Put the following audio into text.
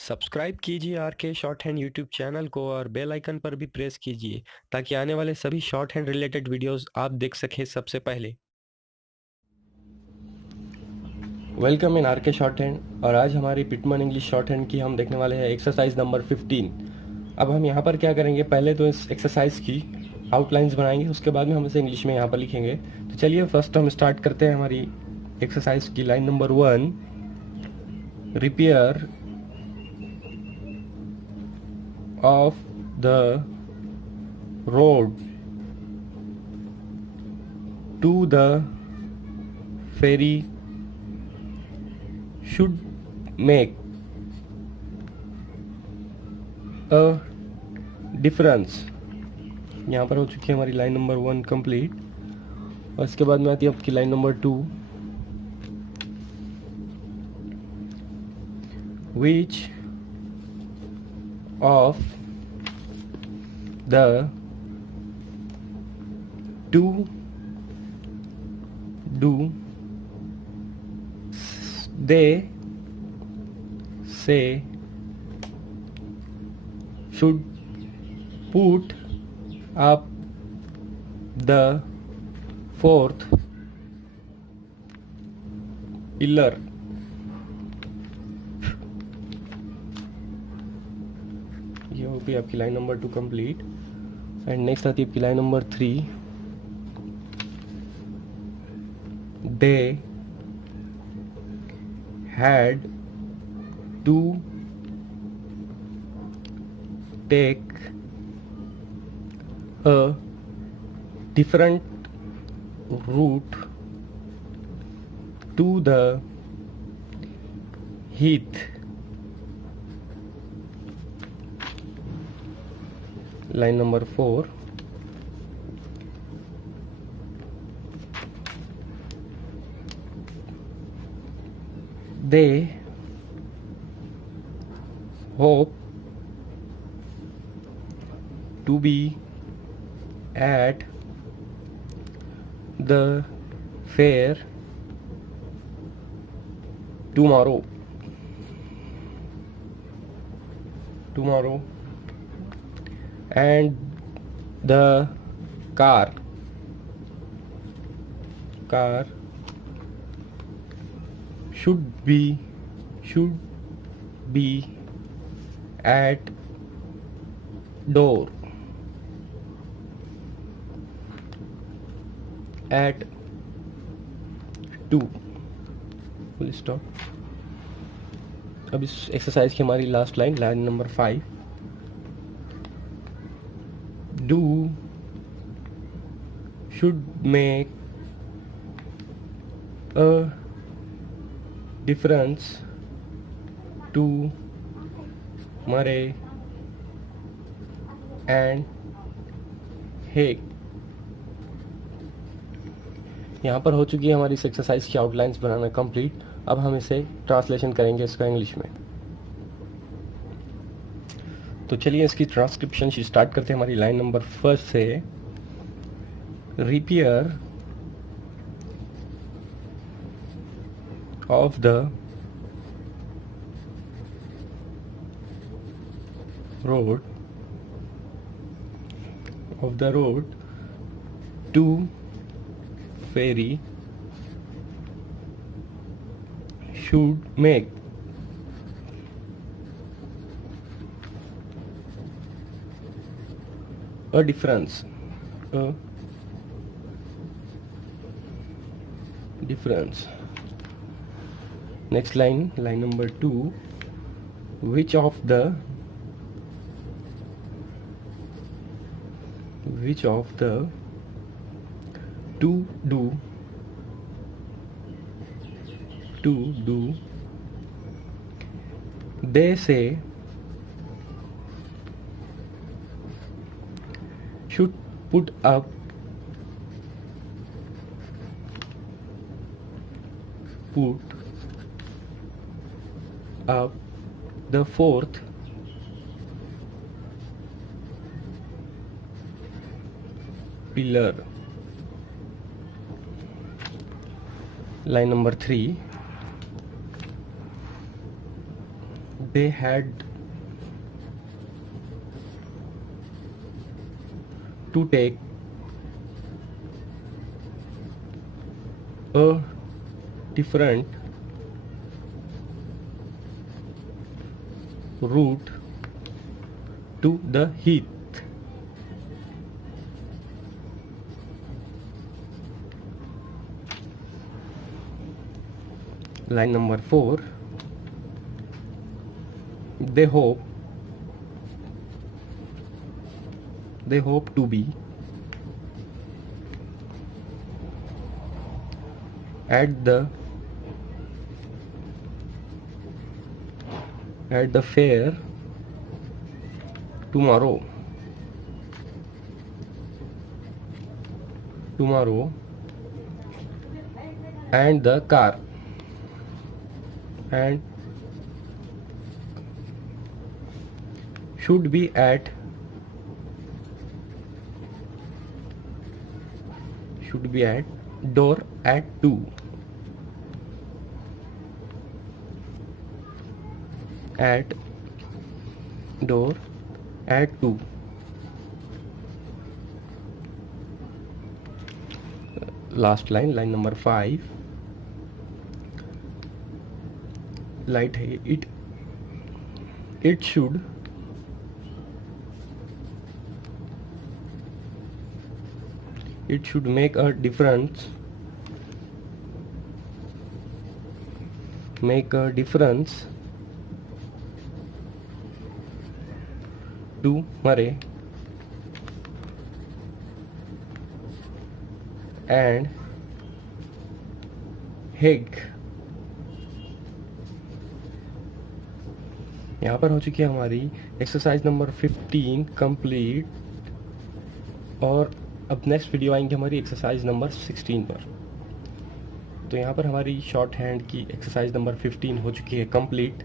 सब्सक्राइब कीजिए आर के short hand YouTube channel को और बेल आइकन पर भी प्रेस कीजिए ताकि आने वाले सभी शॉर्ट हैंड रिलेटेड वीडियोस आप देख सकें सबसे पहले। वेलकम इन आर के शॉर्ट हैंड। और आज हमारी पिटमन इंग्लिश शॉर्ट हैंड की हम देखने वाले हैं एक्सरसाइज नंबर 15। अब हम यहाँ पर क्या करेंगे, पहले तो इस एक्सरसाइज की आउटलाइंस बनाएंगे, उसके बाद में हम इसे इंग्लिश में यहाँ पर लिखेंगे। तो चलिए फर्स्ट हम स्टार्ट करते हैं हमारी एक्सरसाइज की line number 1। Repair of the road to the ferry should make a difference। यहाँ पर हो चुकी है हमारी लाइन नंबर 1 कंप्लीट। और इसके बाद में आती है आपकी line number 2, which of the two do they say should put up the fourth pillar। ये हो गई आपकी line number 2 complete. And next आती है आपकी line number 3। They had to take a different route to the heath. Line number 4। They hope to be at the fair tomorrow and the car should be at door at 2। Full stop. अब इस एक्सरसाइज की हमारी last line number 5। Do should make a difference to Murray and Haig। यहाँ पर हो चुकी है हमारी इस एक्सरसाइज की आउटलाइंस बनाना कंप्लीट। अब हम इसे ट्रांसलेशन करेंगे इसका इंग्लिश में। तो चलिए इसकी ट्रांसक्रिप्शन स्टार्ट करते हैं हमारी लाइन नंबर 1 से। Repair of the road to ferry should make a difference next line number 2। which of the to do they say should put up the fourth pillar। Line number 3. they had to take a different route to the heath. Line number 4, they hope to be at the fair tomorrow and the car should be at door at 2. At door at 2. Last line, line number 5. Light है it should make a difference to Murray and Hig. यहाँ पर हो चुकी है हमारी exercise number 15 कंप्लीट, और अब next video आएंगे हमारी एक्सरसाइज नंबर 16 पर। तो यहाँ पर हमारी शॉर्ट हैंड की एक्सरसाइज नंबर 15 हो चुकी है कंप्लीट।